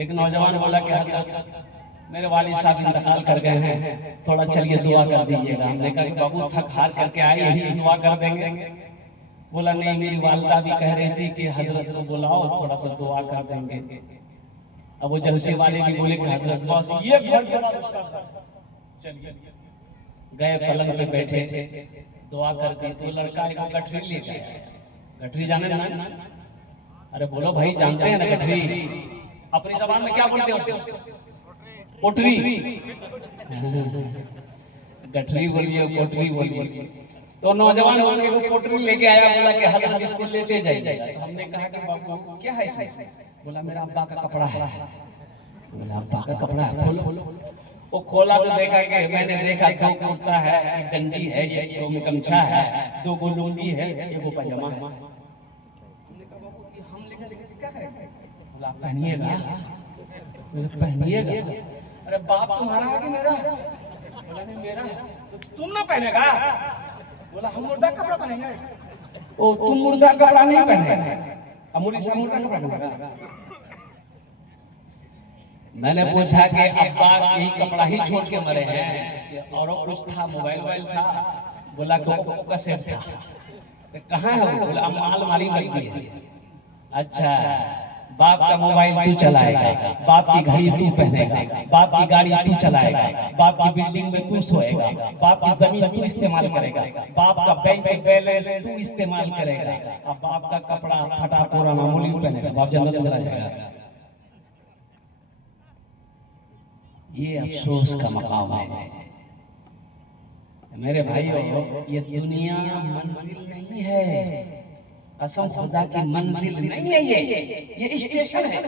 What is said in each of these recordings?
एक नौजवान बोला कि हजरत मेरे वालिद साहब इंतकाल कर गए हैं, थोड़ा चलिए दुआ कर दीजिएगा। हमने कहा कि बाबू थक हार करके आए, यही दुआ कर देंगे। बोला नहीं, मेरी वालिदा भी कह रही थी कि हजरत को बुलाओ, थोड़ा सा दुआ कर देंगे। अब वो जलसे वाले भी बोले कि हजरत बस ये घर चलिए। गए, पलंग पे बैठे, दुआ कर दी तो लड़का एक गठरी ले गया। गठरी जाने ना? अरे बोलो भाई, जानते हैं ना गठरी? अपनी जबान में क्या बोलते हैं उसको? पोटरी। गठरी बोलिए, पोटरी बोलिए। तो नौजवान बोल के वो पोटरी लेके आया, बोला कि हजरत इसको लेते जाइएगा। तो हमने कहा कि बाबू क्या है इसमें? बोला मेरा अब्बा का कपड़ा है। बोला अब्बा का कपड़ा है, खोलो। वो खोला तो देखा कि मैंने देखा 2 कुर्ता है, 1 गंजी है, 2 गमछा है, 2 लुंगी है, 1 पजामा है। हमने कहा बाबू कि हम लेकर क्या करेंगे? बोला पहनिएगा, पहनिएगा। अरे बाप तुम्हारा है कि मेरा? बोला नहीं मेरा। तो तुम ना पहनेगा? बोला हम मुर्दा कपड़ा पहनेंगे। ओ तुम मुर्दा कपड़ा नहीं पहनेगा, अमूरी सा मुर्दा कपड़ा पहनेगा। मैंने पूछा कि अब्बा यही कपड़ा ही छोड़ के मरे हैं और कुछ था? मोबाइल था? बोला कोका सेट था। तो कहाँ है वो? बोला अलमारी में रखी है। अच्छा, बाप का मोबाइल तू चलाएगा, बाप की घड़ी तू पहनेगा, बाप की गाड़ी तू चलाएगा, बाप की बिल्डिंग में तू सोएगा, बाप की जमीन तू इस्तेमाल करेगा, बाप का बैंक बैलेंस तू इस्तेमाल करेगा, अब बाप का कपड़ा फटा पुराना मूली पहनेगा, बाप जन्नत में चला जाएगा। ये अफसोस का मकाम है मेरे भाइयों। ये दुनिया मंजिल नहीं है, कसम खुदा की मंजिल नहीं है। ये स्टेशन है,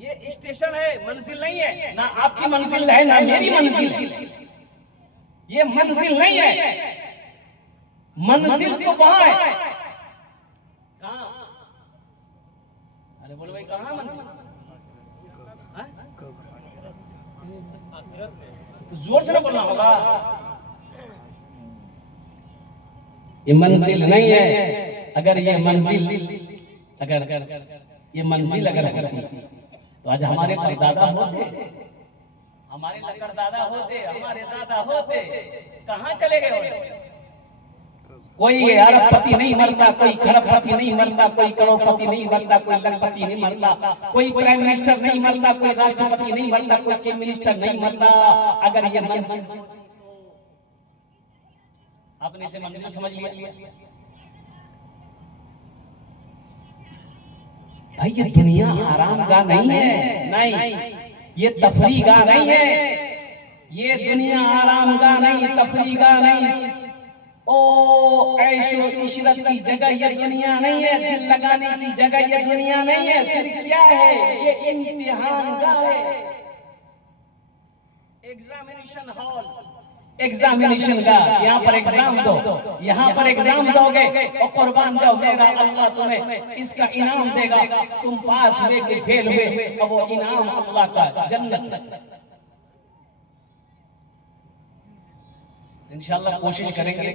ये स्टेशन है, मंजिल नहीं है। ना आपकी मंजिल है ना मेरी मंजिल है। ये मंजिल नहीं है, मंजिल तो वहां है। कहां? अरे बोलो भाई कहां मंजिल? तो जोर से ना बोलना होगा। ये मंजिल नहीं है। अगर ये मंजिल अगर होती तो आज हमारे परदादा होते, हमारे लकड़दादा होते, हमारे दादा होते, कहां चले गए? कोई अरबपति नहीं मरता, कोई खरबपति नहीं मरता, कोई करोड़पति नहीं मरता, कोई लखपति नहीं मरता, कोई प्राइम मिनिस्टर नहीं मरता, कोई राष्ट्रपति नहीं मरता, कोई चीफ मिनिस्टर नहीं मरता। अगर ये मंजिल आपने इसे मंजिल समझ लिया? भाई ये दुनिया आराम गाह नहीं है, नहीं ये तफरी गाह नहीं है। ये दुनिया आराम गाह नहीं, तफरी गाह नहीं, ओ ऐशो इशरत की जगह ये दुनिया नहीं है, दिल लगाने की जगह ये दुनिया नहीं है। फिर क्या है? ये इम्तिहान गाह है, एग्जामिनेशन हॉल, एग्जामिनेशन गाह। यहाँ पर एग्जाम दो, यहाँ पर एग्जाम दोगे और कुर्बान जाओ, मेरा अल्लाह तुम्हें इसका इनाम देगा। तुम पास हुए कि फेल हुए, अब वो इनाम अल्लाह का जन्नत। इंशाल्लाह कोशिश करेंगे।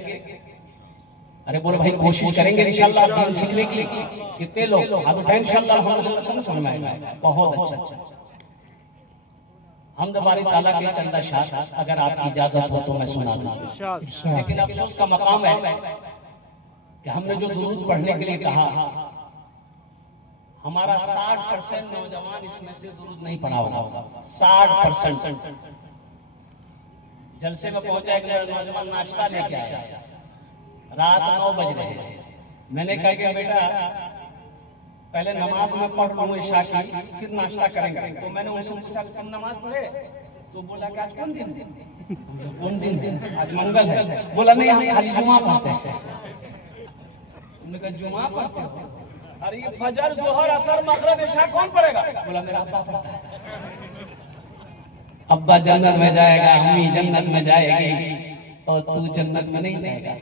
अरे बोलो भाई कोशिश करेंगे इंशाल्लाह दीन सीखने की। कितने लोग हाथ उठाएं इंशाल्लाह? अल्हम्दुलिल्लाह समझ में आएगा। बहुत अच्छा। हमद बारी ताला के चंदा शाह, अगर आपकी इजाजत हो तो मैं सुना दूं। लेकिन अफसोस का मकाम है कि हमने जो दुरूद पढ़ने के लिए कहा, हमारा 60% नौजवान इसमें से दुरूद नहीं पढ़ा होगा। 60% जलसे में पहुंचा एक नौजवान नाश्ता लेके आया, रात 9 बज रहे थे। मैंने कहा कि बेटा पहले नमाज में पढ़ लूं इशा की, फिर नाश्ता करेंगे। तो मैंने उनसे पूछा तुम नमाज पढ़े? तो बोला कि आज कौन दिन है? कौन दिन है? आज मंगल है। बोला नहीं हम खाली जुमा पढ़ते हैं। उन्होंने कहा जुमा पढ़ते हो? अरे ये फजर जोहर असर मगरिब इशा कौन पढ़ेगा? बोला मेरा अब्बा पढ़ता है। अब्बा जन्नत में जाएगा, अम्मी जन्नत में जाएगी और तू जन्नत में नहीं जाएगा।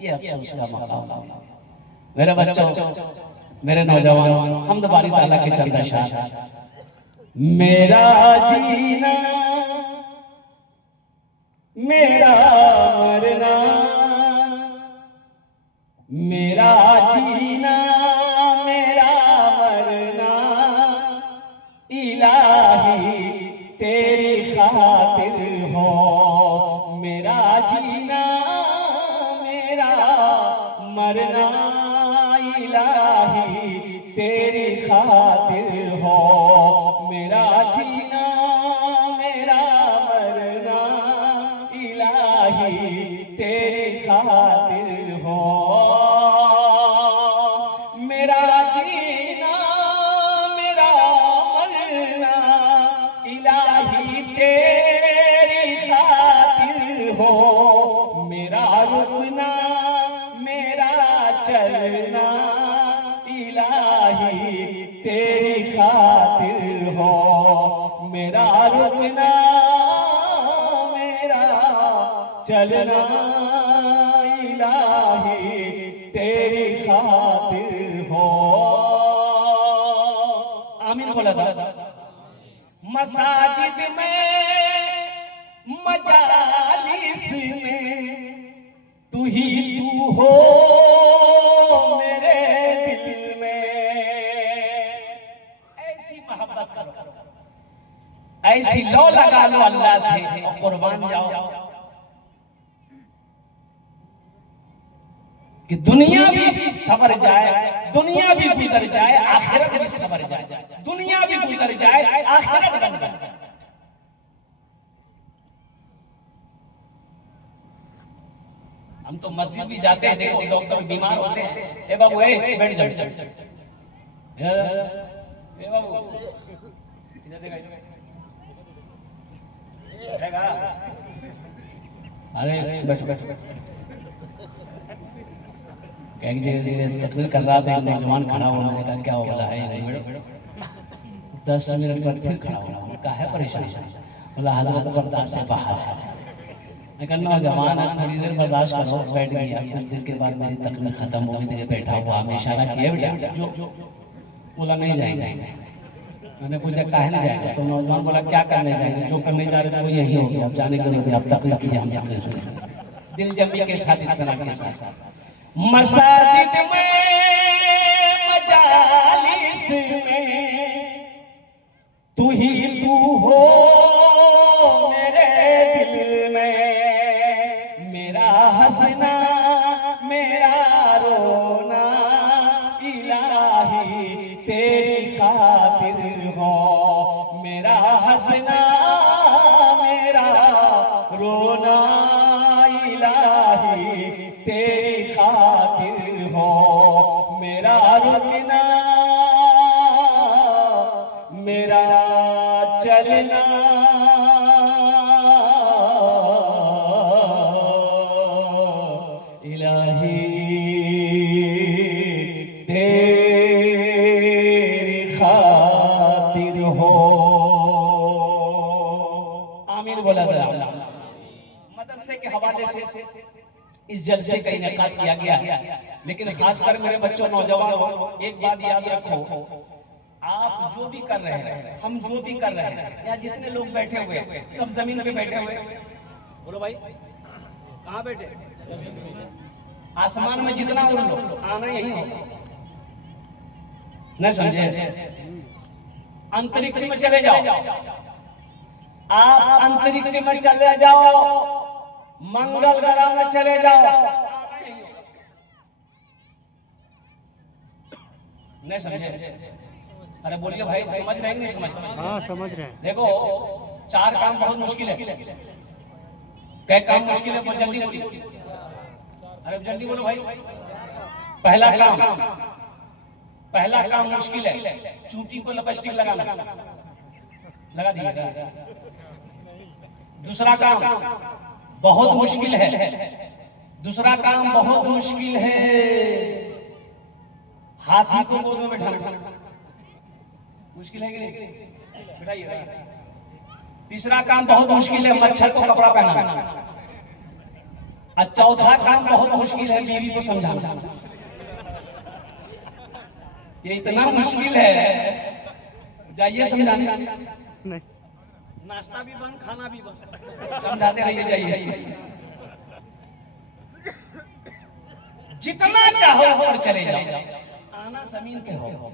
ये अफसोस का मकाम है मेरे बच्चों, मेरे नौजवानों। हमद बारी ताला के चंदा शाह। मेरा जीना मेरा मरना, मेरा जीना मेरा मरना, खातिर हो, मेरा जीना मेरा मरना इलाही तेरी खातिर हो, मेरा जीना मेरा मरना इलाही तेरी खातिर हो, मेरा रुकना मेरा चलना इलाही तेरी खातिर हो, मेरा रुकना मेरा चलना इलाही तेरी खातिर हो। आमीन बोला था। मसाजिद में मजालिस में तू ही तू हो मेरे दिल में, ऐसी मोहब्बत करो, ऐसी लो लगा लो अल्लाह से और कुर्बान जाओ कि दुनिया भी सबर जाए, दुनिया भी गुजर जाए, आखिरत भी सबर जाए, दुनिया भी गुजर जाए, आखिरत बन जाए। हम तो मस्जिद भी जाते हैं, देखो डॉक्टर बीमार होते हैं, ए बाबू ए बैठ जाओ, ए बाबू इधर देखा, अरे बैठ बैठ एक जगह तकरीर कर रहा था, नौजवान खड़ा हुआ, मैंने कहा क्या हो रहा है मैडम, 10 मिनट बाद फिर खड़ा हुआ, कहा है परेशान, बोला हजरत बर्दाश्त से बाहर है। मैं कहा नौजवान है, थोड़ी देर बर्दाश्त करो, बैठ गया, कुछ देर के बाद मेरी तकलीफ खत्म हो गई, बैठा हुआ, हमेशा ना किया बेटा जो, बोला नहीं जाएंगे। मैंने पूछा काहे नहीं जाएगा, तो नौजवान बोला क्या करने जाएंगे, जो करने जा रहे थे वो यही हो गया, अब जाने की जरूरत है, अब तकलीफ कीजिए, हम जाने सुने दिल जमी के साथ इतना के साथ। मसाजिद में मजालिस में तू ही तू हो मेरे दिल में, मेरा हंसना मेरा रोना इलाही तेरी खातिर हो, मेरा हंसना मेरा रोना इलाही तेरी खातिर हो, मेरा रुकना मेरा चलना इलाही तेरी खातिर हो। आमीन बोला था। मदरसे के हवाले से इस जलसे का इनेकाद किया गया, लेकिन खासकर मेरे बच्चों नौजवानों एक बात याद रखो, आप जो भी कर रहे हैं, हम जो भी कर रहे हैं, या जितने लोग बैठे हुए सब जमीन पे बैठे हुए, बोलो भाई कहाँ बैठे, आसमान में जितना उड़ लो, आना यही हो, न समझे, अंतरिक्ष में चले जाओ, आप अंतरिक्ष में चले जाओ, मंगल ग्रह में चले जाओ, नहीं समझे, अरे बोलिए भाई समझ रहे हैं नहीं समझ रहे? हाँ समझ रहे हैं। देखो 4 काम बहुत मुश्किल है, कई काम मुश्किल है, जल्दी बोलिए, अरे जल्दी बोलो भाई। पहला काम मुश्किल है, चूटी को लिपस्टिक लगाना, लगा दीजिए। दूसरा काम बहुत मुश्किल है, दूसरा काम बहुत मुश्किल है, हाथी को गोद में बैठाना मुश्किल है कि नहीं, बैठाइए। तीसरा काम बहुत मुश्किल है, मच्छर को कपड़ा पहनाना। और चौथा काम बहुत मुश्किल है, बीवी को समझाना। ये इतना मुश्किल है, जाइए समझाने, नाश्ता भी बंद, खाना भी बंद, समझाते रहिए, जाइए। जितना चाहो ऊपर चले जाओ, आना जमीन पे हो।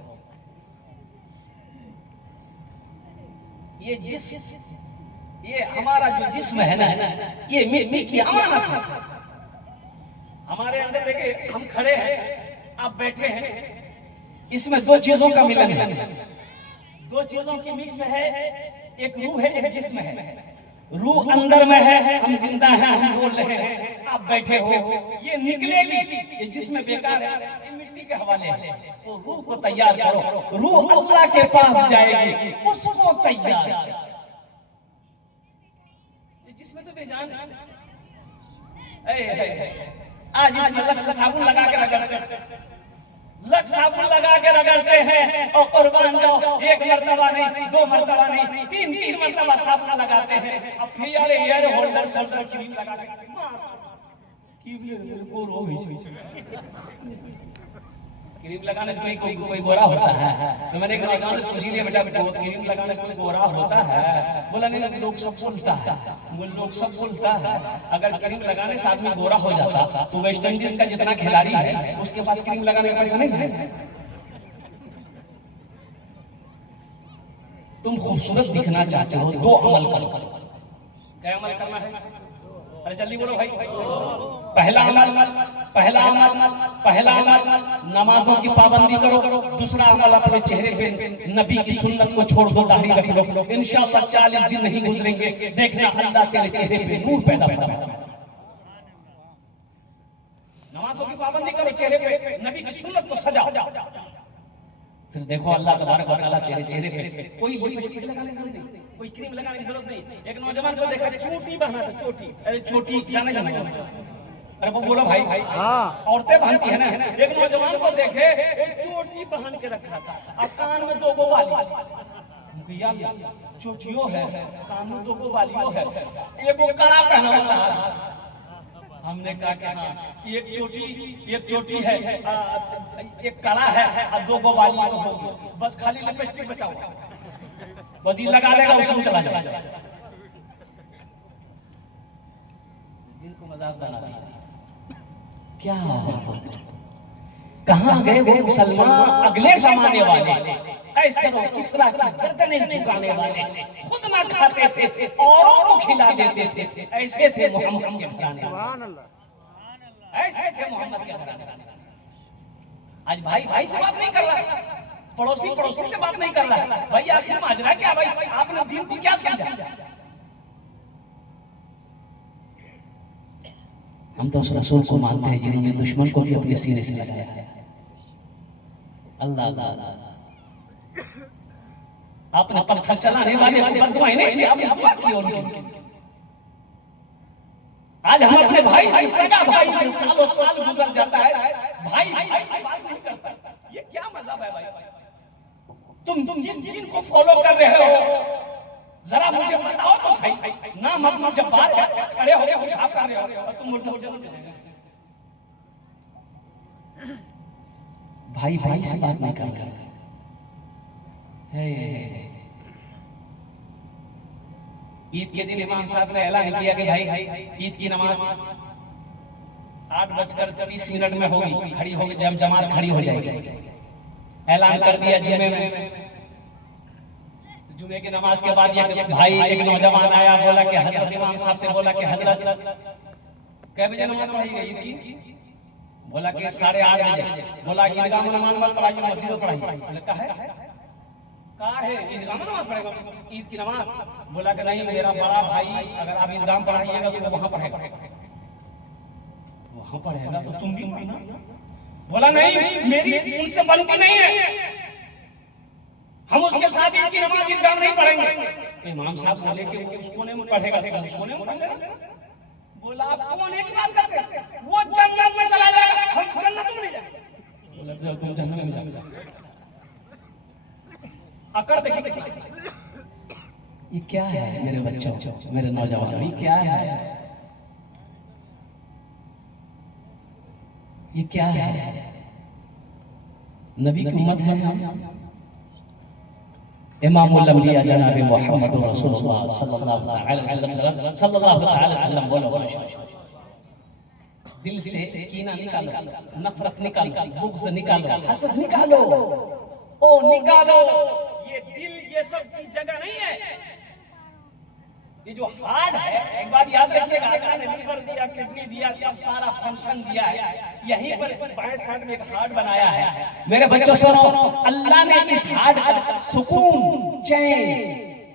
ये हमारा जो जिस्म है ना, ये मिट्टी की अमानत है। हमारे अंदर देखिए, हम खड़े हैं, आप बैठे हैं, इसमें दो चीजों का मिलन है, दो चीजों की मिक्स है, एक रूह है एक जिस्म है। रूह अंदर में है, हम जिंदा हैं, हम बोल रहे हैं, आप बैठे हो, ये निकलेगी, ये जिस्म बेकार है, ये मिट्टी के हवाले है। तो रूह को तैयार करो, रूह अल्लाह के पास जाएगी, उसको तैयार। ये जिस्म तो बेजान है। आज इसमें लक्ष्य साबुन लगा के रगड़ते, लक्ष्य साबुन लगा के रगड़ते हैं और कुर्बान जाओ, एक मर्तबा नहीं, दो मर्तबा नहीं, तीन मर्तबा साबुन लगाते हैं। अब फिर यार एयर होल्डर शोल्डर क्रीम लगा के क्रीम लगाने से कोई गोरा होता है? तो मैंने कहा पूछ लिया, बेटा क्रीम लगाने से कोई गोरा होता है? बोला नहीं, लोग सब बोलता है, लोग सब बोलता है। अगर क्रीम लगाने से आदमी गोरा हो जाता तो वेस्ट इंडीज का जितना खिलाड़ी है उसके पास क्रीम लगाने का पैसा नहीं है। तुम खूबसूरत दिखना चाहते हो, दो अमल करो। क्या अमल करना है? अरे जल्दी बोलो भाई। पहला अमल नमाजों की पाबंदी करो। दूसरा अमल अपने चेहरे पे नबी की सुन्नत को छोड़ दो, दाढ़ी रख लो। इंशाअल्लाह 40 दिन नहीं गुजरेंगे, देखना अल्लाह तेरे चेहरे पे नूर पैदा फरमाएगा। नमाजों की पाबंदी करो, चेहरे पे नबी की सुन्नत को सजाओ, फिर देखो अल्लाह तबारक व तआला तेरे चेहरे पे कोई लिपस्टिक लगाने की जरूरत नहीं, कोई क्रीम लगाने की जरूरत नहीं। एक नौजवान को देखा चोटी बना था, चोटी, अरे चोटी जाने अरे वो बोलो भाई, हाँ औरतें पहनती है ना। एक नौजवान को देखे एक चोटी पहन के रखा था, अब कान में दो गो बाली, चोटियों है, कान में दो गो बालियों है, एक वो कड़ा पहना हुआ था। हमने कहा कि हाँ एक चोटी है, एक कड़ा है और दो गो बाली तो होगी, बस खाली लिपस्टिक बचाओ, बस ये लगा लेगा उसमें चला जाएगा। दिन को मजाक बना दिया। क्या कहाँ गए वो मुसलमान अगले जमाने वाले? ऐसे वो किसरा की गर्दनें झुकाने वाले, खुद ना खाते थे औरों को खिला देते थे। ऐसे थे मोहम्मद के घराने, ऐसे थे मोहम्मद के घराने। आज भाई भाई से बात नहीं कर रहा, पड़ोसी पड़ोसी से बात नहीं कर रहा। भाई आखिर माजरा क्या? भाई आपने दीन को क्या समझा? हम तो उस रसूल को मानते हैं जिन्होंने दुश्मन को भी अपने सीने से लगाया है। अल्लाह अल्लाह, आपने पत्थर चलाने वाले को बददुआएं नहीं दी, आपने दुआ की उनकी। आज हम अपने भाई से, सगा भाई से सालों साल गुजर जाता है, भाई भाई से बात नहीं करता। ये क्या मज़हब है भाई? तुम किस दीन को फॉलो कर रहे हो? जरा मुझे बताओ तो सही। नाम अब्दुल जब्बार है, खड़े होके पेशाब कर रहे हो और तुम मुर्दे हो जाओगे। भाई भाई से बात नहीं कर रहे। ईद के दिन इमाम साहब ने ऐलान किया कि भाई ईद की नमाज 8:30 में होगी, खड़ी होगी, जब जमात खड़ी हो जाएगी। ऐलान कर दिया जुमे में। जुमे की नमाज के बाद ये भाई एक नौजवान आया, बोला कि हजरत इमाम साहब से बोला कि हजरत कै बजे नमाज पढ़ाई ईद की? बोला कि 8:30 बजे। बोला ईदगाह में नमाज मत पढ़ाइए, मस्जिद में पढ़ाइए। बोला कहा है ईदगाह में नमाज पढ़ेगा ईद की नमाज? बोला कि नहीं, मेरा बड़ा भाई अगर आप ईदगाह में पढ़ाइएगा तो वहां पढ़ेगा, वहां पढ़ेगा तो तुम भी पढ़ना। बोला नहीं, मेरी उनसे बनती नहीं है, हम उसके साथ ईद की नमाज ईदगाह में नहीं पढ़ेंगे। तो इमाम साहब बोले कि उस कोने में पढ़ेगा तो उस कोने में पढ़ लेना। बोला आप कोने की बात करते हैं, वो जन्नत में चला जाएगा, हम जन्नत में नहीं जाएंगे। बोला तुम जन्नत में जाओगे। अकड़ देखिए, ये क्या है मेरे बच्चों, मेरे नौजवानों, ये क्या है? ये क्या है? नबी की उम्मत है हम। इमामुल अंबिया जनाब मोहम्मद रसूलुल्लाह सल्लल्लाहु अलैहि वसल्लम बोलो, दिल से कीना निकालो, नफरत निकालो, बुग़्ज़ निकालो, हसद निकालो, ओ निकालो। ये दिल ये सब की जगह नहीं है। ये जो हार्ट है, एक बात याद रखिएगा, अल्लाह ने लीवर दिया, किडनी दिया, सब सारा फंक्शन दिया है, यहीं पर बाएं साइड में एक हार्ट बनाया है। मेरे बच्चों सुनो, अल्लाह ने इस हार्ट का सुकून, चैन,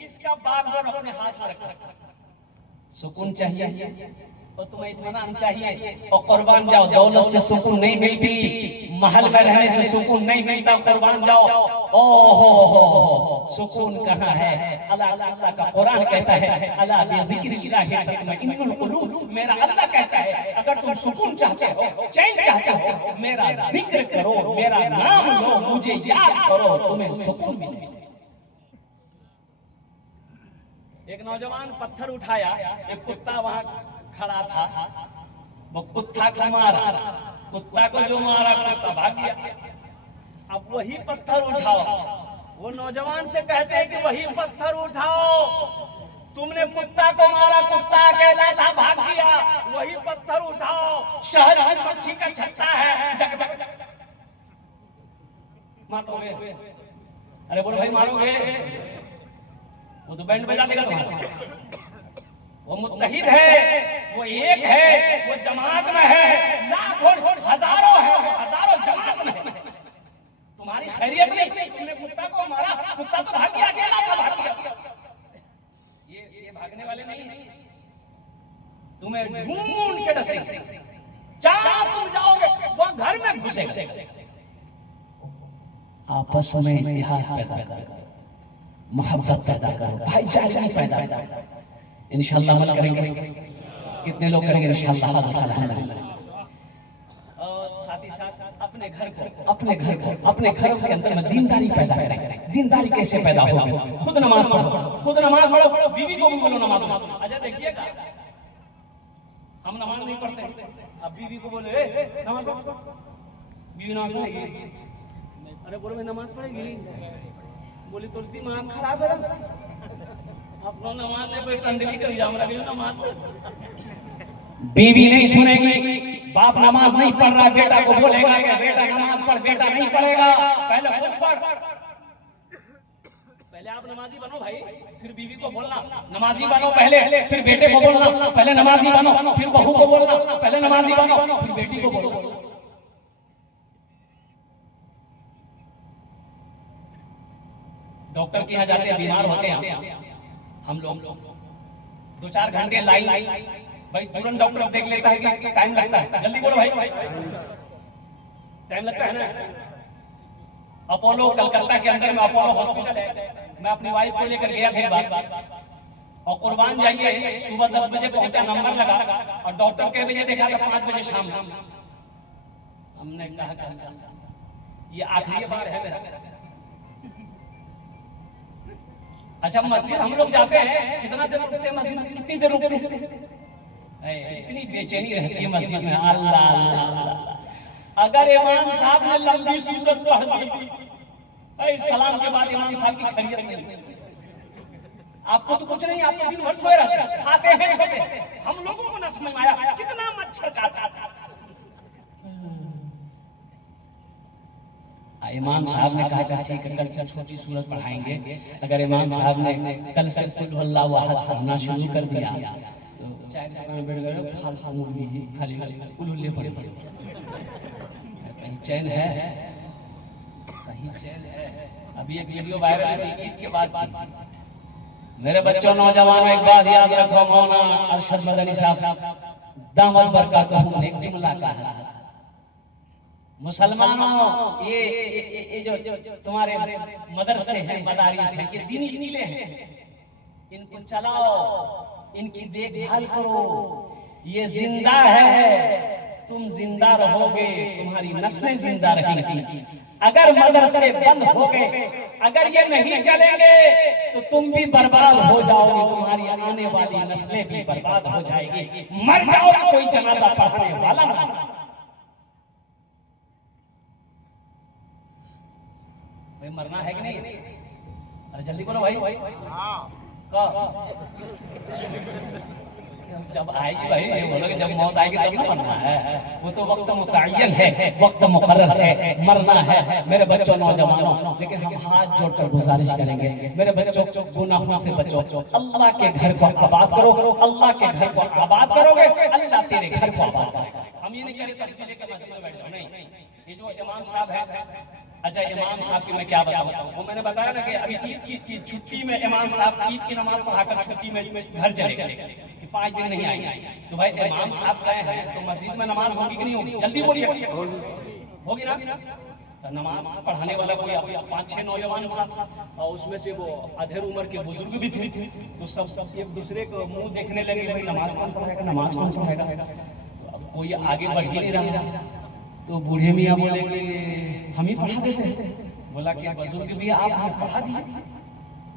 इसका बागडोर अपने हाथ में रखा। सुकून चाहिए और तुम्हें इत्मीनान चाहिए, और कुर्बान जाओ। दौलत से सुकून नहीं मिलती, महल में रहने से सुकून नहीं मिलता, कुर्बान जाओ। ओहो, सुकून कहाँ है? अल्लाह का कुरान कहता है, अला बिज़िक्रिल्लाहि तत्मइन्नुल कुलूब। मेरा अल्लाह कहता है, अगर तुम सुकून चाहते हो, चैन चाहते हो, मेरा जिक्र करो, मेरा नाम लो, मुझे याद करो, तुम्हें सुकून मिलेगा। एक नौजवान पत्थर उठाया, एक कुत्ता वहां खड़ा था, वो कुत्ता को मारा, कुत्ता को जो मारा कुत्ता भाग गया। अब वही पत्थर उठाओ, वो नौजवान से कहते हैं कि वही पत्थर उठाओ, तुमने कुत्ता को मारा, कुत्ता अकेला था, भाग गया, वही पत्थर उठाओ, शहर की मक्खी का छत्ता है, जग जग जग मारोगे। अरे बोलो भाई मारोगे, वो तो बैंड बजा देगा तुम्हारा। वो मुत्तहिद है, वो एक है, वो जमात में है, लाखों हजारों है, वो हजारों जमात में है। तुम्हारी खैरियत नहीं, तुमने कुत्ता को मारा, कुत्ता तो भाग गया, अकेला था, भाग गया। ये भागने वाले नहीं, तुम्हें ढूंढ के डसेंगे, जहां तुम जाओगे वो घर में घुसेगा। आपस में इतिहास पैदा करो, मोहब्बत पैदा करो, भाईचारा पैदा करो। इंशाअल्लाह अमल करेंगे। कितने लोग करेंगे इंशाअल्लाह? और साथ ही साथ अपने घर के अंदर में दीनदारी पैदा करें। दीनदारी कैसे पैदा होगी? खुद नमाज पढ़ो, बीवी को भी बोलो नमाज पढ़ो। अच्छा देखिएगा, हम नमाज नहीं पढ़ते, अब बीवी को बोले नमाज पढ़ो, बीवी नमाज पढ़ेगी। अरे बोलो मैं नमाज पढ़ेगी, बोली तो दिमाग खराब है, अपना नमाज नहीं पढ़े, टंडली कर जाम लगे नमाज। बीवी नहीं सुनेगी, बाप नमाज नहीं पढ़ रहा, बेटा को बोलेगा कि बेटा नमाज पढ़, बेटा नहीं पढ़ेगा। पहले खुद पढ़, पहले आप नमाजी बनो भाई, फिर बीवी को बोलना नमाजी बनो पहले, फिर बेटे को बोलना पहले नमाजी बनो, फिर बहू को बोलना पहले नमाजी बनो, फिर बेटी को बोलो। डॉक्टर के यहाँ जाते हैं, बीमार होते हैं हम लोग, 2-4 घंटे लाइन, भाई तुरंत डॉक्टर देख लेता है कि टाइम लगता है। जल्दी बोलो भाई, टाइम लगता है ना। अपोलो कलकत्ता के अंदर में अपोलो हॉस्पिटल है, मैं अपनी वाइफ को लेकर गया था बात, और कुर्बान जाइए, सुबह 10 बजे पहुंचा, नंबर लगा, और डॉक्टर के बजे देखा था 5 बजे शाम। हमने कहा ये आखिरी बार है मेरा। अच्छा मस्जिद हम लोग जाते हैं, कितना देर रुकते हैं मस्जिद, कितनी देर रुकते हैं? इतनी बेचैनी रहती है मस्जिद में। अल्लाह, अगर इमाम साहब ने लंबी सूरत पढ़ दी, सलाम के बाद इमाम साहब की खैरियत नहीं। आपको तो कुछ नहीं, आप तो दिन भर सोए रहते हैं, खाते हैं, सोते हैं। हम लोगों को न समझ में आया कितना मच्छर काटा था। इमाम साहब ने कहा था ठीक है, कल से छोटी सूरत पढ़ाएंगे। अगर इमाम साहब ने कल से कुल हुवल्लाहु अहद पढ़ना शुरू कर दिया तो चाय दुकान बैठ गए, फालतू मुर्गी खाली कुल हुल्ले पड़े। कहीं चैन है, कहीं चैन है। अभी एक वीडियो वायरल हुई ईद के बाद। मेरे बच्चों, नौजवानों, एक बात याद रखो, मौलाना अरशद मदनी साहब दामद बरकातहू ने एक जुमला कहा, मुसलमानों ये जो तुम्हारे मदरसे हैं, मदारिस हैं, ये दीनी नीले हैं, इनको चलाओ, इनकी देखभाल करो, ये जिंदा है, तुम जिंदा रहोगे, तुम्हारी नस्लें जिंदा रहेंगी। अगर मदरसे बंद हो गए, अगर ये नहीं चलेंगे तो तुम भी बर्बाद हो जाओगे, तुम्हारी आने वाली नस्लें भी बर्बाद हो जाएगी। मर जाओगे, कोई जनाजा पढ़ने वाला ना। भाई मरना है कि नहीं? अरे जल्दी बोलो भाई। जब आएगी भाई, ये बोलोगे जब मौत आएगी तब ना मरना है, वो तो वक्त मुतय्यन है, वक्त मुकर्रर है, मरना है। मेरे बच्चों नौजवानों, लेकिन हम हाथ जोड़कर गुजारिश करेंगे, मेरे बच्चों गुनाहों से बचो, अल्लाह के घर को आबाद करो, अल्लाह के घर को आबाद करोगे, अल्लाह तेरे घर को आबाद करेगा। हम ये नहीं कह रहे तस्बीह लेकर मस्जिद में बैठ जाओ, नहीं। ये जो इमाम साहब है, अच्छा इमाम साहब की मैं क्या बताऊं, वो मैंने बताया ना कि अभी ईद की छुट्टी में इमाम साहब ईद की नमाज पढ़ाकर छुट्टी में घर चले गए कि 5 दिन नहीं आएंगे। तो भाई इमाम साहब गए हैं तो मस्जिद में नमाज होगी कि नहीं होगी? जल्दी बोलिए, होगी ना? तो नमाज पढ़ाने वाला कोई 5-6 नौजवान था और उसमें से वो अधेड़ उम्र के बुजुर्ग भी थे, तो सब एक दूसरे को मुंह देखने लगे, भाई नमाज कौन पढ़ाएगा, नमाज कौन पढ़ाएगा। तो अब कोई आगे बढ़ ही नहीं रहा, तो बूढ़े मियाँ बोले कि हम ही पढ़ा देते हैं। बोला कि बुजुर्ग भी आप हमें पढ़ा दिए,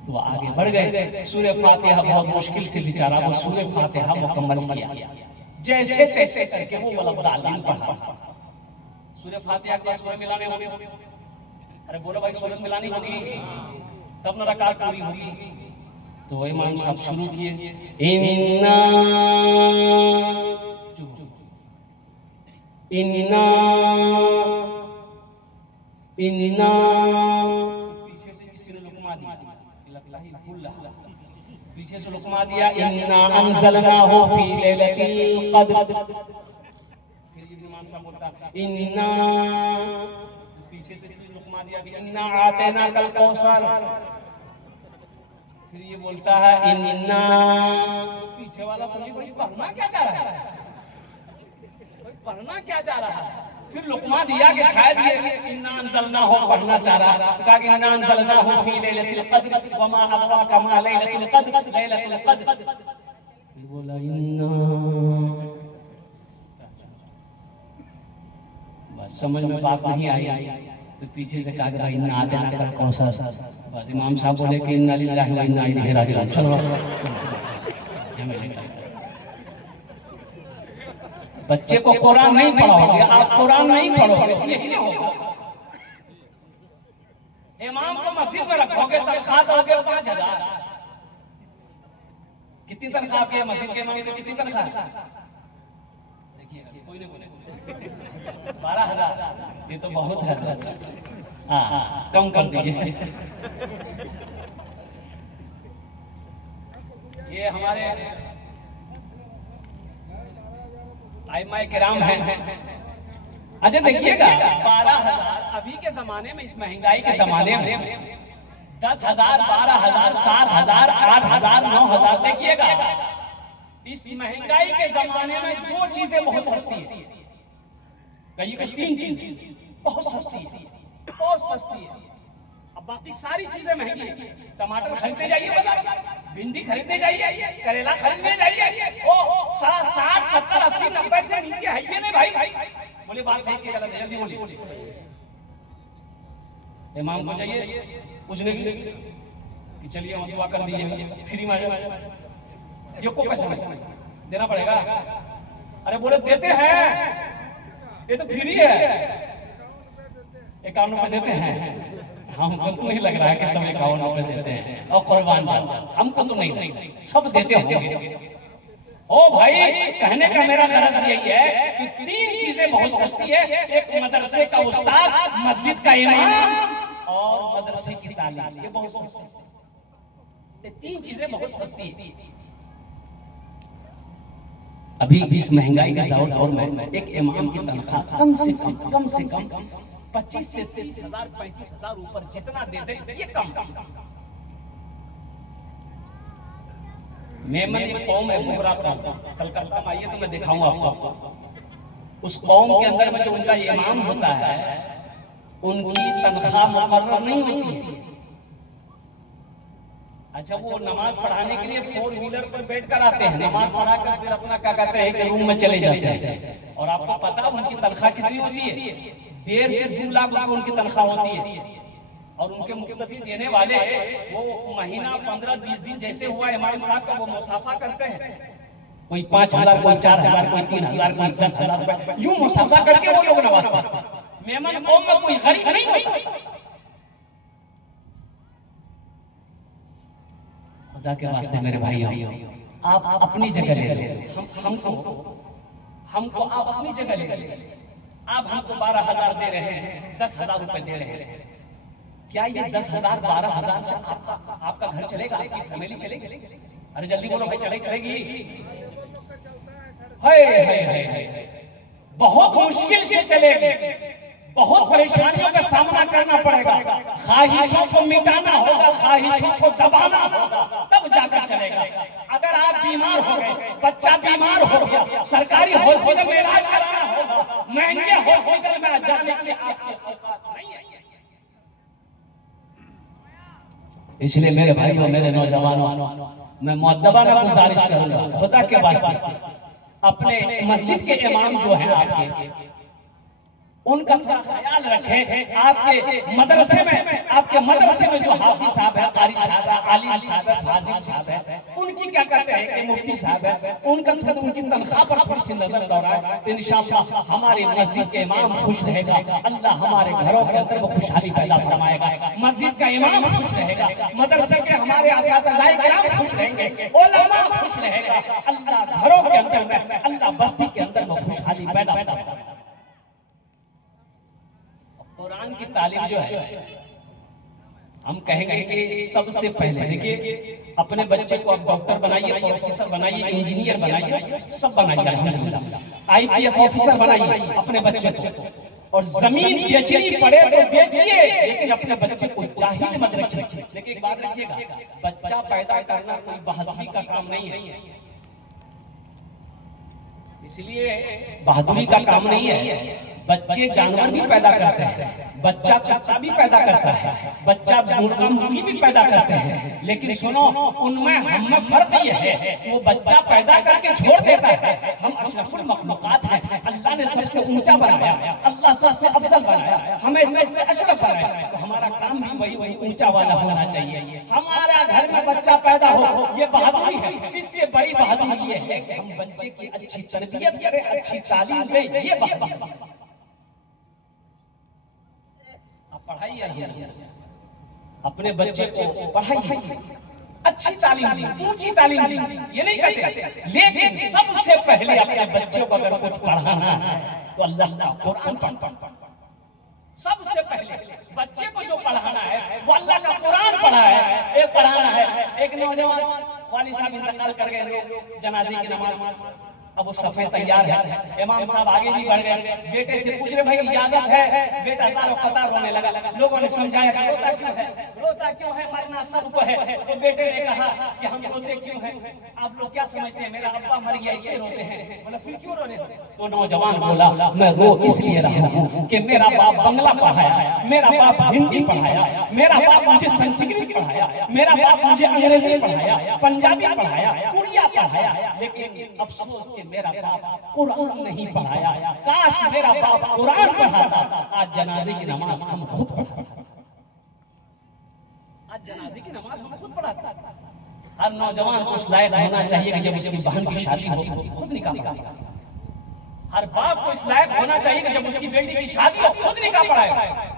तो आगे बढ़ गए। सूरह फातिहा बहुत मुश्किल से बेचारा वो सूरह फातिहा मुकम्मल किया, जैसे तैसे करके वो वाला तालीम पढ़ा। सूरह फातिहा के बाद सूरह मिलाने होगी, अरे बोलो भाई सूरह मिलानी होगी तब न रकात पूरी होगी। तो इमाम साहब शुरू किए, इन्ना इन्ना इन्ना, पीछे से किसी ने लुकमा दिया, पीछे से लुकमा दिया, इन्ना अंज़लनाहु फी लैलतिल क़द्र। फिर इमाम साहब बोलता इन्ना, पीछे से किसी ने लुकमा दिया, इन्ना आतैनाकल कौसर। फिर ये बोलता है इन्ना, पीछे वाला समझ पढ़ना क्या चाह रहा है, पढ़ना क्या चाह रहा है। फिर लुकमा दिया कि शायद ये इन्ना अंज़लनाहु पढ़ना चाह रहा, तो कहा कि इन्ना अंज़लनाहु फी लैलतिल क़द्र वमा अदराका मा लैलतुल क़द्र, लैलतुल क़द्र। बोला इन्ना, बस समझ में बात नहीं आई, तो पीछे से कहा कि भाई इन्ना आतैनाकल कौसर। बस इमाम साहब बोले कि इन्ना लिल्लाहि व इन्ना इलैहि राजिऊन। चलो बच्चे को कुरान नहीं पढ़ाओगे, आप कुरान नहीं पढ़ोगे तो यही नहीं होगा। इमाम को मस्जिद में रखोगे, तनख्वाह दोगे 5,000। कितनी तनख्वाह आपके मस्जिद के इमाम की कितनी तनख्वाह? देखिए कोई नहीं बोले 12,000, ये तो बहुत है। हाँ कम कर दीजिए। ये हमारे आइमाए किराम हैं। अच्छा देखिएगा 12,000 अभी के जमाने में, इस महंगाई के जमाने में 10,000, 12,000, 7,000, 8,000, 9,000। देखिएगा इस महंगाई के जमाने में 2 चीजें बहुत सस्ती है, कहीं 3 चीज बहुत सस्ती है, बहुत सस्ती है। अब बाकी सारी चीजें महंगी है। टमाटर खरीदने जाइए बाजार, भिंडी खरीदने जाइए, करेला खरीदने जाइए, ओ 60, 70, 80, 90 से नीचे है ये नहीं भाई। बोले बात सही की गलत है, जल्दी बोलिए। इमाम को चाहिए पूछने के लिए कि चलिए हम दुआ कर दीजिए, फ्री में ये को पैसा देना पड़ेगा। अरे बोले देते हैं, ये तो फ्री है, 51 रुपए देते हैं। हमको तो नहीं लग रहा है कि सब 51 रुपए देते हैं और कुर्बान जान, हमको तो नहीं, सब देते होंगे। ओ भाई कहने का मेरा गरज यही है कि 3 चीजें बहुत सस्ती है, एक मदरसे का उस्ताद, मस्जिद का इमाम और मदरसे की तालीम, ये बहुत सस्ती है। ये 3 चीजें बहुत सस्ती है। अभी इस महंगाई के दौर में एक इमाम की तनख्वाह कम से कम 25 से 30,000, 35,000 ऊपर जितना दे दे ये कम। मेमन एक कौम है, मुगरा कौम, कलकत्ता में आइए तो मैं दिखाऊंगा आपको। उस कौम के अंदर में जो उनका इमाम होता है, उनकी तनख्वाह मुकर्रर नहीं होती है। अच्छा वो नमाज पढ़ाने के लिए 4 व्हीलर पर बैठ कर आते हैं, नमाज पढ़ा कर फिर अपना क्या कहते हैं कि रूम में चले जाते हैं। और आपको पता उनकी तनख्वाह कितनी होती है? 1.5 से 2 लाख रुपए उनकी तनख्वाह होती है। और उनके मुक्तदी देने वाले वो महीना 15-20 दिन जैसे हुआ इमाम साहब का, वो मुसाफा करते हैं। कोई 5,000, कोई 4,000, कोई 3,000, कोई 10,000 रुपए, यूं मुसाफा करके वो लोग नवाजते हैं। मेमन कौम में कोई गरीब नहीं होता। खुदा के वास्ते मेरे भाइयों, आप अपनी जगह ले लो, हमको आप अपनी जगह ले लो। आप हमको 12,000 दे रहे हैं, 10,000 रुपए दे रहे हैं, क्या ये 10,000 12,000 से आपका घर चलेगा, आपकी फैमिली चलेगी? अरे जल्दी बोलो भाई, चलेगी? है बहुत मुश्किल से चलेगी, बहुत परेशानियों का सामना करना पड़ेगा, ख्वाहिशों को मिटाना होगा, ख्वाहिशों को दबाना होगा, तब जाकर चलेगा। अगर आप बीमार हो गए, बच्चा बीमार हो गया, सरकारी हॉस्पिटल में इलाज कराना होगा, महंगे हॉस्पिटल में जाने के लिए आपकी औकात नहीं है। इसलिए मेरे भाइयों, मेरे नौजवानों, मैं मुअद्दबाना गुजारिश करूंगा, खुदा के वास्ते अपने मस्जिद के इमाम जो है आपके, उनका थोड़ा ख्याल रखें। आपके मदरसे में जो हाफिज साहब है, कारी साहब है, आलिम साहब है, फाजिल साहब है, उनकी क्या कहते हैं कि मुफ्ती साहब है, उनकी तनख्वाह पर थोड़ी सी नजर दौड़ाए तो इंशाअल्लाह हमारी मस्जिद के इमाम खुश रहेगा, अल्लाह हमारे घरों के अंदर वो खुशहाली पैदा फरमाएगा, मस्जिद का इमाम खुश रहेगा, मदरसे के हमारे असातिज़ाए किराम खुश रहेंगे, उलमा खुश रहेगा, अल्लाह घरों के अंदर में, अल्लाह बस्ती के अंदर में खुशहाली पैदा फरमाएगा। कुरान की तालीम जो है, हम कहेंगे कि सबसे पहले देखिए, अपने बच्चे को आप डॉक्टर बनाइए, प्रोफेसर बनाइए, इंजीनियर बनाइए, सब बनाइए, अल्हम्दुलिल्लाह IPS ऑफिसर बनाइए अपने बच्चे को, और जमीन बेचनी पड़े तो बेचिए, लेकिन अपने बच्चे को जाहिल मत रखिए। लेकिन एक बात रखिएगा, बच्चा पैदा करना कोई बहादुरी का काम नहीं है, इसलिए बहादुरी का काम नहीं है। बच्चे जानवर भी पैदा करते हैं, बच्चा कुत्ता भी पैदा करता है, बच्चा मुर्गा मुर्गी भी पैदा करते हैं, लेकिन सुनो, उनमें हम फर्क ये है, वो बच्चा पैदा करके छोड़ देता है। हम अशरफुल मखलूकात हैं, अल्लाह ने सबसे ऊंचा बनाया, अल्लाह सबसे अफजल बनाया, हमें सबसे अशरफ बनाया, तो हमारा काम भी वही ऊंचा वाला होना चाहिए। हमारा घर में बच्चा पैदा हो, ये बहादुरी है। इससे बड़ी बहादुरी ये है कि हम बच्चे की अच्छी तरबियत करें, अच्छी तालीम दें, ये बहादुरी। पढ़ाइए, अपने बच्चे को पढ़ाइए, अच्छी तालीम दी, ऊंची तालीम दी, ये नहीं कहते, लेकिन सबसे पहले अपने बच्चों को अगर कुछ पढ़ाना है तो अल्लाह का कुरान पढ़। सबसे पहले बच्चे को जो पढ़ाना है वो अल्लाह का कुरान पढ़ाना है। एक नौजवान वाली साहब इंतकाल कर गए, जनाजे की नमाज, अब वो सफे तैयार है, इमाम साहब आगे भी बढ़ गए, बेटे से पूछ रहे भाई इजाजत है, बेटा सारा कतार रोने लगा। लोगों ने समझाया रोता क्यों है, मरना सबको है। तो बेटे ने कहा कि हम रोते क्यों हैं, आप लोग क्या समझते हैं, मेरा अब्बा मर गया इसलिए रोते हैं। बोला फिर क्यों रो रहे हो? तो नौजवान बोला मैं रो इसलिए रहा हूँ कि मेरा बाप बंगला पढ़ाया, मेरा बाप हिंदी पढ़ाया, मेरा बाप मुझे संस्कृत पढ़ाया, मेरा बाप मुझे अंग्रेजी पढ़ाया, पंजाबी पढ़ाया, उड़िया पढ़ाया, लेकिन अफसोस के मेरा बाप कुरान नहीं पढ़ाया। काश मेरा बाप कुरान पढ़ाता, आज जनाजे की नमाज हम खुद पढ़ाते, आज जनाजे की नमाज हम खुद पढ़ाते। हर नौजवान को इस लायक होना चाहिए कि जब उसकी बहन की शादी हो खुद निकाह पढ़ाए। हर बाप को इस लायक होना चाहिए कि जब उसकी बेटी की शादी हो खुद निकाह पढ़ाए।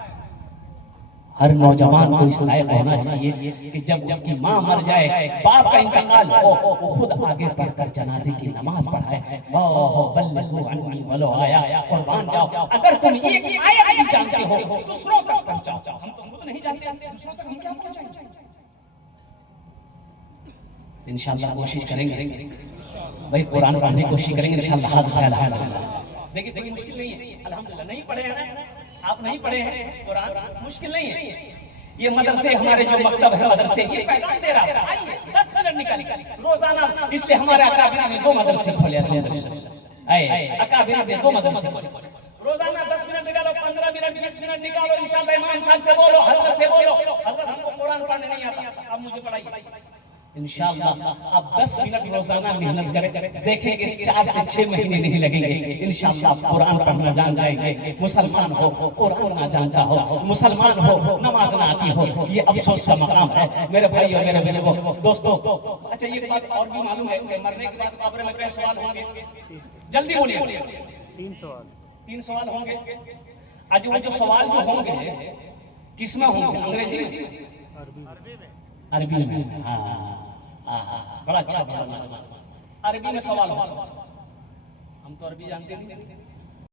हर नौजवान को इस लायक होना चाहिए कि जब उसकी माँ मर जाए, बाप का इंतकाल हो, वो खुद आगे बढ़कर जनाजे की नमाज पढ़ाए। कुर्बान जाओ, अगर तुम एक आयत भी जानते हो दूसरों तक पहुंचाओ। हम तो खुद नहीं जानते, दूसरों तक हम क्या पहुंचाएंगे? इंशाअल्लाह कोशिश करेंगे भाई, कुरान पढ़ने की कोशिश करेंगे इंशाअल्लाह। हाथ उठाया, देखिए मुश्किल नहीं है, अल्हम्दुलिल्लाह। नहीं पढ़े हैं ना आप, नहीं पढ़े हैं कुरान, मुश्किल नहीं है। ये मदरसे, हमारे जो मकतब है मदरसे, ये पैगाम दे रहा है, आइए 10 मिनट निकालिए रोजाना। इसलिए हमारे अकाबिर ने 2 मदरसे खोले, अल्हम्दुलिल्लाह। अकाबिर ने 2 मदरसे खोले, रोजाना 10 मिनट निकालो, 15 मिनट 20 मिनट निकालो, इंशाअल्लाह इमाम साहब से बोलो, हजरत से बोलो, हजरत हमको कुरान पढ़ने नहीं आता, अब मुझे पढ़ाइए। इंशाअल्लाह आप 10 मिनट रोजाना मेहनत करें, देखेंगे 4 से 6 महीने नहीं लगेंगे, इंशाअल्लाह आप कुरान पढ़ना जान जाएंगे। मुसलमान हो कुरान ना जानता हो, मुसलमान हो नमाज ना आती हो, ये अफसोस का मकाम है मेरे भाई और मेरे बुजुर्गों, दोस्तों। अच्छा ये बात और भी मालूम है कि मरने के बाद कब्र में क्या सवाल होंगे? जल्दी बोलिए। 3 सवाल होंगे। आज वो जो सवाल जो होंगे किस में होंगे? अंग्रेजी में, अरबी में। हाँ, बड़ा अच्छा। अरबी में सवाल हो, हम तो अरबी जानते नहीं,